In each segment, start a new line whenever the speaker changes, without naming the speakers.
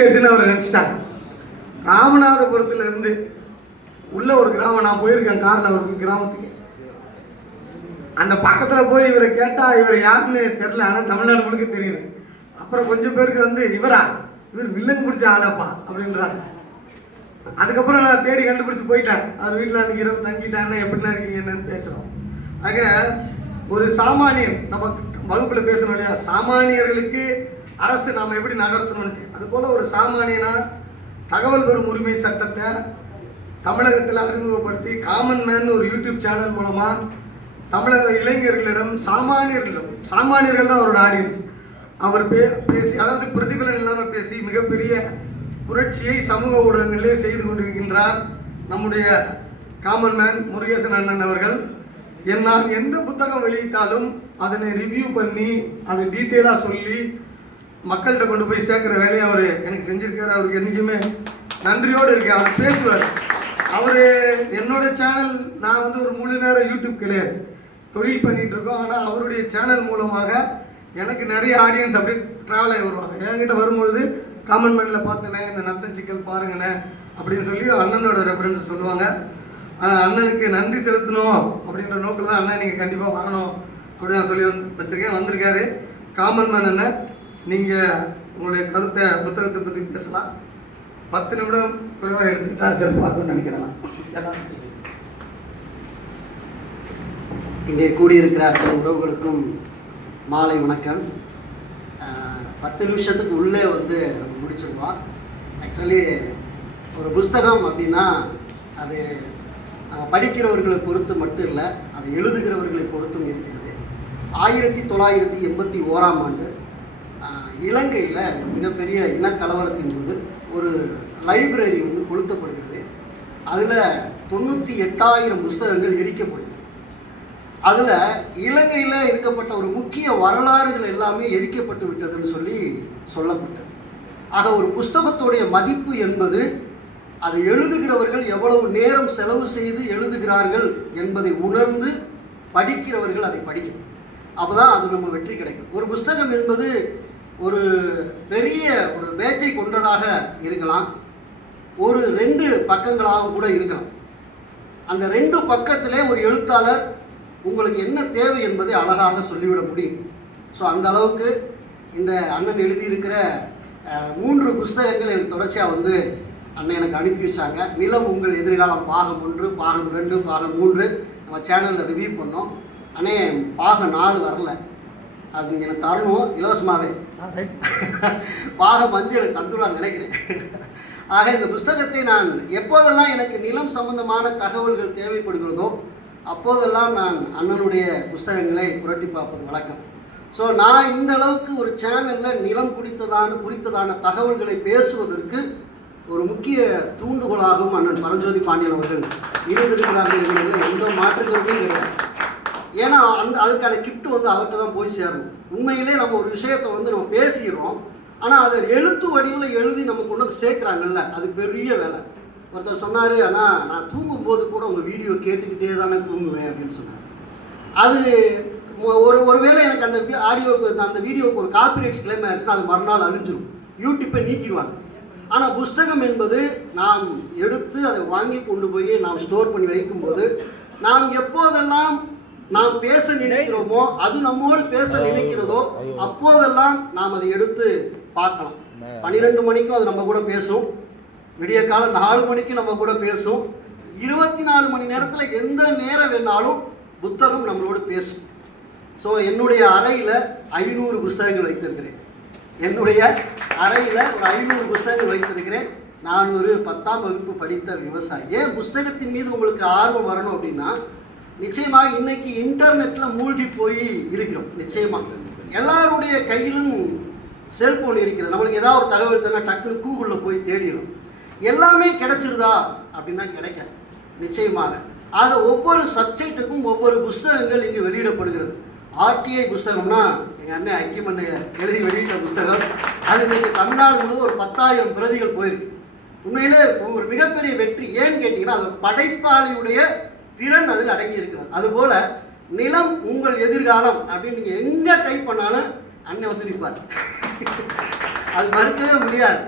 எடுத்துன்னு அவரை நினச்சிட்டாங்க ராமநாதபுரத்துல இருந்து உள்ள ஒரு கிராமம் நான் போயிருக்கேன் காரில் ஒரு கிராமத்துக்கு அந்த பக்கத்தில் போய் இவரை கேட்டால் இவர் யாருன்னு தெரில ஆனால் தமிழ்நாடு முழுக்க தெரியுது அப்புறம் கொஞ்சம் பேருக்கு வந்து இவரா இவர் வில்லன் குடிச்ச ஆளப்பா அப்படின்றாங்க அதுக்கப்புறம் நான் தேடி கண்டுபிடிச்சி போயிட்டேன் அவர் வீட்டில் அந்த இரவு தங்கிட்டாங்கன்னா எப்படிலாம் இருக்கீங்க என்னன்னு பேசுகிறோம் ஆக ஒரு சாமானியன் நம்ம வகுப்பில் பேசணும் இல்லையா சாமானியர்களுக்கு அரசு நாம் எப்படி நகர்த்தணும்ட்டு அதுபோல் ஒரு சாமானியனா தகவல் பெறும் உரிமை சட்டத்தை தமிழகத்தில் அறிமுகப்படுத்தி காமன் மேன் ஒரு யூடியூப் சேனல் மூலமாக தமிழக இளைஞர்களிடம் சாமானியர்களிடம் சாமானியர்கள் தான் அவரோட ஆடியன்ஸ் அவர் பே பேசி அதாவது பிரதிபலன் இல்லாமல் பேசி மிகப்பெரிய புரட்சியை சமூக ஊடகங்களிலே செய்து கொண்டிருக்கின்றார் நம்முடைய காமன் மேன் முருகேசன் அண்ணன் அவர்கள் என்னால் எந்த புத்தகம் வெளியிட்டாலும் அதனை ரிவ்யூ பண்ணி அதை டீட்டெயிலாக சொல்லி மக்கள்கிட்ட கொண்டு போய் சேர்க்குற வேலையை அவர் எனக்கு செஞ்சுருக்காரு அவருக்கு என்றைக்குமே நன்றியோடு இருக்கேன் அவர் பேசுவார் அவர் என்னோட சேனல் நான் வந்து ஒரு முழு நேரம் யூடியூப் கிடையாது தொழில் பண்ணிகிட்டு இருக்கோம் ஆனால் அவருடைய சேனல் மூலமாக எனக்கு நிறைய ஆடியன்ஸ் அப்படி ட்ராவல் ஆகி வருவாங்க என்கிட்ட வரும்பொழுது காமன் மேனில் பார்த்தனே இந்த நத்த சிக்கல் பாருங்கண்ணே அப்படின்னு சொல்லி அண்ணனோட ரெஃபரன்ஸ் சொல்லுவாங்க அண்ணனுக்கு நன்றி செலுத்தணும் அப்படின்ற நோக்கில் தான் அண்ணன் நீங்கள் கண்டிப்பாக வரணும் அப்படின்னு நான் சொல்லி வந்து வந்திருக்கேன் வந்திருக்காரு காமன் மேன் அண்ணன் நீங்கள் உங்களுடைய கருத்தை புத்தகத்தை பற்றி பேசலாம் பத்து நிமிடம் குறைவாக எடுத்துக்கிட்டா சிறப்பாக நினைக்கிறேன்
இங்கே கூடியிருக்கிற உறவுகளுக்கும் மாலை வணக்கம் பத்து நிமிஷத்துக்கு உள்ளே வந்து நம்ம முடிச்சிருவோம் ஆக்சுவலி ஒரு புஸ்தகம் அப்படின்னா அது படிக்கிறவர்களை பொறுத்து மட்டும் இல்லை அதை எழுதுகிறவர்களை பொறுத்தும் இருக்கிறது ஆயிரத்தி தொள்ளாயிரத்தி எண்பத்தி ஓராம் ஆண்டு இலங்கையில் மிகப்பெரிய இனக்கலவரத்தின் போது ஒரு லைப்ரரி வந்து கொளுத்தப்படுகிறது அதில் தொண்ணூற்றி எட்டாயிரம் புஸ்தகங்கள் எரிக்கப்படுது அதில் இலங்கையில் இருக்கப்பட்ட ஒரு முக்கிய வரலாறுகள் எல்லாமே எரிக்கப்பட்டு விட்டதுன்னு சொல்லி சொல்லப்பட்டது அதை ஒரு புஸ்தகத்துடைய மதிப்பு என்பது அதை எழுதுகிறவர்கள் எவ்வளவு நேரம் செலவு செய்து எழுதுகிறார்கள் என்பதை உணர்ந்து படிக்கிறவர்கள் அதை படிக்கணும் அப்போ தான் அது நம்ம வெற்றி கிடைக்கும் ஒரு புஸ்தகம் என்பது ஒரு பெரிய ஒரு பேச்சை கொண்டதாக இருக்கலாம் ஒரு ரெண்டு பக்கங்களாக கூட இருக்கலாம் அந்த ரெண்டு பக்கத்திலே ஒரு எழுத்தாளர் உங்களுக்கு என்ன தேவை என்பதை அழகாக சொல்லிவிட முடியும் ஸோ அந்த அளவுக்கு இந்த அண்ணன் எழுதியிருக்கிற மூன்று புஸ்தகங்கள் எனக்கு தொடர்ச்சியாக வந்து அண்ணன் எனக்கு அனுப்பி வச்சாங்க நிலம் உங்கள் எதிர்காலம் பாகம் ஒன்று பாகம் ரெண்டு பாகம் மூன்று நம்ம சேனலில் ரிவ்யூ பண்ணோம் அண்ணே பாகம் நாலு வரலை அது நீங்கள் எனக்கு தரணும் இலவசமாகவே பாக மஞ்சு எனக்கு தந்துடுவான்னு நினைக்கிறேன் ஆக இந்த புஸ்தகத்தை நான் எப்போதெல்லாம் எனக்கு நிலம் சம்பந்தமான தகவல்கள் தேவைப்படுகிறதோ அப்போதெல்லாம் நான் அண்ணனுடைய புஸ்தகங்களை புரட்டி பார்ப்பது வழக்கம் ஸோ நான் இந்த அளவுக்கு ஒரு சேனலில் நிலம் குடித்ததான குறித்ததான தகவல்களை பேசுவதற்கு ஒரு முக்கிய தூண்டுகோலாகவும் அண்ணன் பரஞ்சோதி பாண்டியன் அவர்கள் இருந்திருக்கிறார்கள் என்பதில் எந்த மாற்றுக்கிறதும் கிடையாது ஏன்னா அந்த அதுக்கான கிஃப்ட் வந்து அவர்கிட்ட தான் போய் சேரணும் உண்மையிலே நம்ம ஒரு விஷயத்தை வந்து நம்ம பேசிடுறோம் ஆனால் அதை எழுத்து வடிவில் எழுதி நம்ம கொண்டு வந்து சேர்க்குறாங்கல்ல அது பெரிய வேலை ஒருத்தர் சொன்னார் ஆனால் நான் தூங்கும் போது கூட உங்கள் வீடியோ கேட்டுக்கிட்டே தானே தூங்குவேன் அப்படின்னு சொன்னார் அது ஒரு ஒருவேளை எனக்கு அந்த ஆடியோக்கு அந்த வீடியோவுக்கு ஒரு காப்பிரைட்ஸ் கிளைம் ஆயிடுச்சுன்னா அது மறுநாள் அழிஞ்சிடும் யூடியூப்பை நீக்கிடுவாங்க ஆனால் புஸ்தகம் என்பது நாம் எடுத்து அதை வாங்கி கொண்டு போய் நாம் ஸ்டோர் பண்ணி வைக்கும்போது நாம் எப்போதெல்லாம் நாம் பேச நினைக்கிறோமோ அது நம்மோடு பேச நினைக்கிறதோ அப்போதெல்லாம் நாம் அதை எடுத்து பார்க்கலாம் பன்னிரெண்டு மணிக்கும் அது நம்ம கூட பேசும் விடிய காலம் நாலு மணிக்கு நம்ம கூட பேசும் இருபத்தி நாலு மணி நேரத்தில் எந்த நேரம் வேணாலும் புத்தகம் நம்மளோடு பேசும் ஸோ என்னுடைய அறையில் ஐநூறு புஸ்தகங்கள் வைத்திருக்கிறேன் என்னுடைய அறையில் ஒரு ஐநூறு புஸ்தகங்கள் வைத்திருக்கிறேன் நான் ஒரு பத்தாம் வகுப்பு படித்த விவசாயி ஏன் புஸ்தகத்தின் மீது உங்களுக்கு ஆர்வம் வரணும் அப்படின்னா நிச்சயமாக இன்னைக்கு இன்டர்நெட்டில் மூழ்கி போய் இருக்கிறோம் நிச்சயமாக எல்லாருடைய கையிலும் செல்ஃபோன் இருக்கிறது நம்மளுக்கு ஏதாவது ஒரு தகவல் தெரிஞ்சா டக்குனு கூகுளில் போய் தேடிடும் எல்லாமே கிடைச்சிருதா அப்படின்னா கிடைக்காது நிச்சயமாக ஆக ஒவ்வொரு சப்ஜெக்ட்டுக்கும் ஒவ்வொரு புஸ்தகங்கள் இங்கே வெளியிடப்படுகிறது ஆர்டிஐ புஸ்தகம்னா எங்கள் அண்ணன் ஐக்கியமண்ணை எழுதி வெளியிட்ட புஸ்தகம் அது இன்றைக்கி தமிழ்நாடு முழுவதும் ஒரு பத்தாயிரம் பிரதிகள் போயிருக்கு உண்மையிலே ஒரு மிகப்பெரிய வெற்றி ஏன்னு கேட்டிங்கன்னா அது படைப்பாளியுடைய திறன் அதில் அடங்கி இருக்கிறது அதுபோல் நிலம் உங்கள் எதிர்காலம் அப்படின்னு நீங்கள் எங்கே டைப் பண்ணாலும் அண்ணன் வந்து நிற்பார் அது மறுக்கவே முடியாது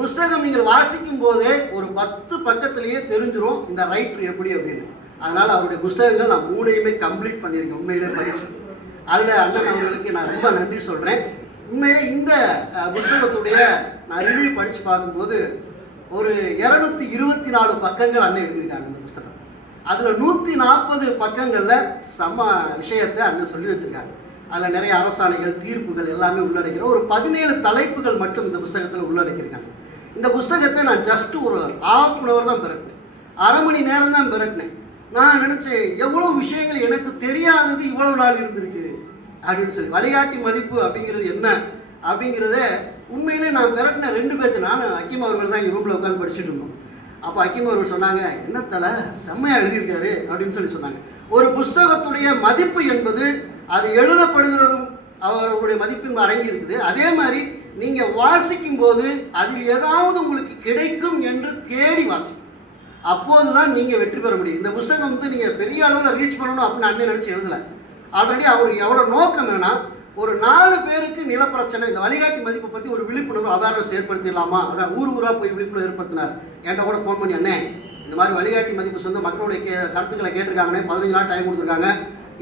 புஸ்தகம் நீங்கள் வாசிக்கும் போதே ஒரு பத்து பக்கத்துலேயே தெரிஞ்சிடும் இந்த ரைட்ரு எப்படி அப்படின்னு அதனால் அவருடைய புஸ்தகங்கள் நான் மூணையுமே கம்ப்ளீட் பண்ணியிருக்கேன் உண்மையிலே பயிற்சி அதில் அண்ணன் அவர்களுக்கு நான் ரொம்ப நன்றி சொல்கிறேன் உண்மையிலே இந்த புஸ்தகத்துடைய நான் ரிவியூ படித்து பார்க்கும்போது ஒரு இரநூத்தி இருபத்தி நாலு பக்கங்கள் அண்ணன் எழுதியிருக்காங்க அதில் நூற்றி நாற்பது பக்கங்களில் சம விஷயத்தை அண்ணன் சொல்லி வச்சுருக்காங்க அதில் நிறைய அரசாணைகள் தீர்ப்புகள் எல்லாமே உள்ளடக்கிற ஒரு பதினேழு தலைப்புகள் மட்டும் இந்த புஸ்தகத்தில் உள்ளடக்கியிருக்காங்க இந்த புஸ்தகத்தை நான் ஜஸ்ட் ஒரு ஆஃப் அன் தான் பிறட்டினேன் அரை மணி நேரம் தான் பிறட்டினேன் நான் நினச்சேன் எவ்வளோ விஷயங்கள் எனக்கு தெரியாதது இவ்வளவு நாள் இருந்திருக்கு அப்படின்னு சொல்லி வழிகாட்டி மதிப்பு அப்படிங்கிறது என்ன அப்படிங்கிறத உண்மையிலே நான் பிறட்டின ரெண்டு பேச்சு நானும் அக்கிம் அவர்கள் தான் ரூமில் உட்காந்து படிச்சுட்டு இருந்தோம் அப்போ அக்கிம் அவர்கள் சொன்னாங்க என்ன தலை செம்மையாக எழுதியிருக்காரு அப்படின்னு சொல்லி சொன்னாங்க ஒரு புஸ்தகத்துடைய மதிப்பு என்பது அது எழுதப்படுகிறதும் அவர்களுடைய மதிப்பின் அடங்கி இருக்குது அதே மாதிரி நீங்கள் வாசிக்கும் போது அதில் ஏதாவது உங்களுக்கு கிடைக்கும் என்று தேடி வாசிக்கும் அப்போது தான் நீங்கள் வெற்றி பெற முடியும் இந்த புஸ்தகம் வந்து நீங்கள் பெரிய அளவில் ரீச் பண்ணணும் அப்படின்னு அண்ணன் நினச்சி எழுதலை ஆல்ரெடி அவருக்கு எவ்வளோ நோக்கம் வேணால் ஒரு நாலு பேருக்கு நிலப்பிரச்சனை இந்த வழிகாட்டி மதிப்பை பற்றி ஒரு விழிப்புணர்வு அவேர்னஸ் ஏற்படுத்திடலாமா அதான் ஊர் ஊராக போய் விழிப்புணர்வு ஏற்படுத்தினார் என்கிட்ட கூட ஃபோன் பண்ணி அண்ணே இந்த மாதிரி வழிகாட்டி மதிப்பு சொந்த மக்களுடைய கே கருத்துக்களை கேட்டிருக்காங்கன்னே பதினஞ்சு நாள் டைம் கொடுத்துருக்காங்க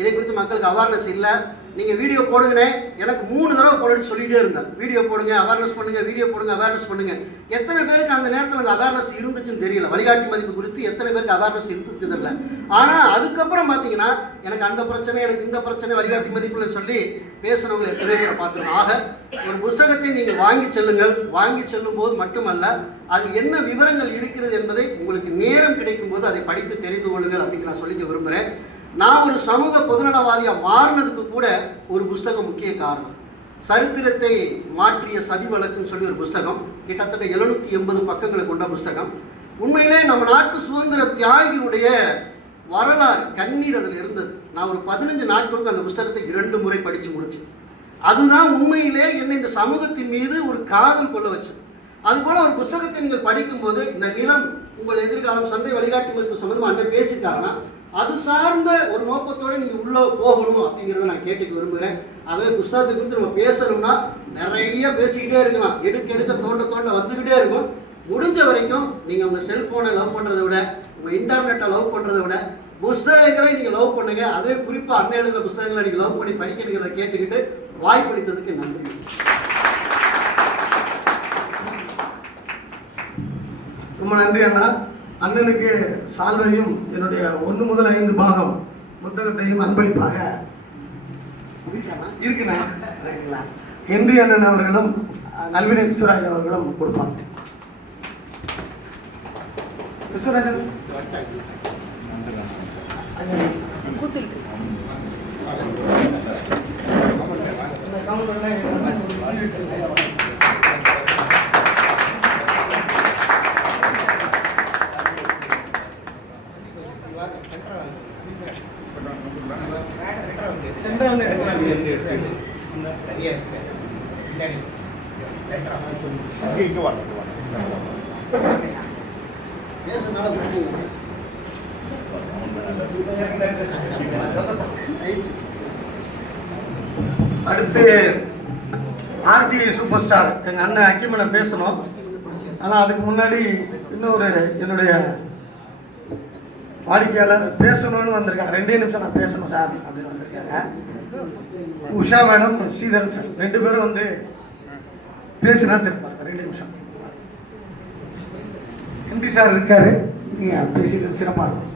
இதை குறித்து மக்களுக்கு அவேர்னஸ் இல்லை நீங்கள் வீடியோ போடுங்கண்ணே எனக்கு மூணு தடவை போலடி சொல்லிகிட்டே இருந்தேன் வீடியோ போடுங்க அவேர்னஸ் பண்ணுங்கள் வீடியோ போடுங்க அவேர்னஸ் பண்ணுங்கள் எத்தனை பேருக்கு அந்த நேரத்தில் அந்த அவேர்னஸ் இருந்துச்சுன்னு தெரியல வழிகாட்டி மதிப்பு குறித்து எத்தனை பேருக்கு அவேர்னஸ் இருந்துச்சு தெரியல ஆனால் அதுக்கப்புறம் பார்த்தீங்கன்னா எனக்கு அந்த பிரச்சனை எனக்கு இந்த பிரச்சனை வழிகாட்டி மதிப்பில் சொல்லி பேசுகிறவங்களை எத்தனை பேரை பார்த்துருக்கோம் ஆக ஒரு புஸ்தகத்தை நீங்கள் வாங்கி செல்லுங்கள் வாங்கி செல்லும் போது மட்டுமல்ல அதில் என்ன விவரங்கள் இருக்கிறது என்பதை உங்களுக்கு நேரம் கிடைக்கும் போது அதை படித்து தெரிந்து கொள்ளுங்கள் அப்படின்னு நான் சொல்லிக்க விரும்புகிறேன் நான் ஒரு சமூக பொதுநலவாதியாக மாறினதுக்கு கூட ஒரு புஸ்தகம் முக்கிய காரணம் சரித்திரத்தை மாற்றிய சதி வழக்குன்னு சொல்லி ஒரு புஸ்தகம் கிட்டத்தட்ட எழுநூற்றி எண்பது பக்கங்களை கொண்ட புஸ்தகம் உண்மையிலே நம்ம நாட்டு சுதந்திர தியாகியுடைய வரலாறு கண்ணீர் அதில் இருந்தது நான் ஒரு பதினஞ்சு நாட்களுக்கு அந்த புஸ்தகத்தை இரண்டு முறை படித்து முடிச்சேன் அதுதான் உண்மையிலே என்னை இந்த சமூகத்தின் மீது ஒரு காதல் கொள்ள வச்சு அதுபோல் ஒரு புஸ்தகத்தை நீங்கள் படிக்கும்போது இந்த நிலம் உங்கள் எதிர்காலம் சந்தை வழிகாட்டி மதிப்பு சம்மந்தமாக அன்றை பேசிட்டாங்கன்னா அது சார்ந்த ஒரு நோக்கத்தோடு நீங்கள் உள்ளே போகணும் அப்படிங்கிறத நான் கேட்டுக்க விரும்புகிறேன் அதே புஸ்தகத்தை குறித்து நம்ம பேசணும்னா நிறைய பேசிக்கிட்டே இருக்கலாம் எடுக்க எடுக்க தோண்ட தோண்ட வந்துக்கிட்டே இருக்கும் முடிஞ்ச வரைக்கும் நீங்கள் உங்கள் செல்ஃபோனை லவ் பண்ணுறத விட உங்கள் இன்டர்நெட்டை லவ் பண்ணுறத விட புஸ்தகங்களை நீங்கள் லவ் பண்ணுங்க அதே குறிப்பாக அண்ணன் எழுந்த புஸ்தகங்களை நீங்கள் லவ் பண்ணி படிக்கிறத கேட்டுக்கிட்டு வாய்ப்பளித்ததுக்கு நன்றி
ரொம்ப நன்றி அண்ணா அண்ணனுக்கு சால்வையும் என்னுடைய ஒன்று முதல் ஐந்து பாகம் புத்தகத்தையும் அன்பளிப்பாக ஹென்றி அண்ணன் அவர்களும் நல்வினை விஸ்வராஜ் அவர்களும் கொடுப்பாங்க விஸ்வராஜன் கவுண்டர்லாம் பேசுனால முடியும் அடுத்து ஆர்டி சூப்பர் ஸ்டார் எங்கள் அண்ணன் அக்கிமனை பேசணும் ஆனால் அதுக்கு முன்னாடி இன்னொரு என்னுடைய வாடிக்கையாளர் பேசணும்னு வந்திருக்காங்க ரெண்டே நிமிஷம் நான் பேசணும் சார் அப்படின்னு வந்திருக்காங்க உஷா மேடம் ஸ்ரீதரன் சார் ரெண்டு பேரும் வந்து பேசினா சிறப்பாக ரெண்டு நிமிஷம் எம்பி சார் இருக்காரு நீங்கள் பேசிட்டு சிறப்பாக இருக்கும்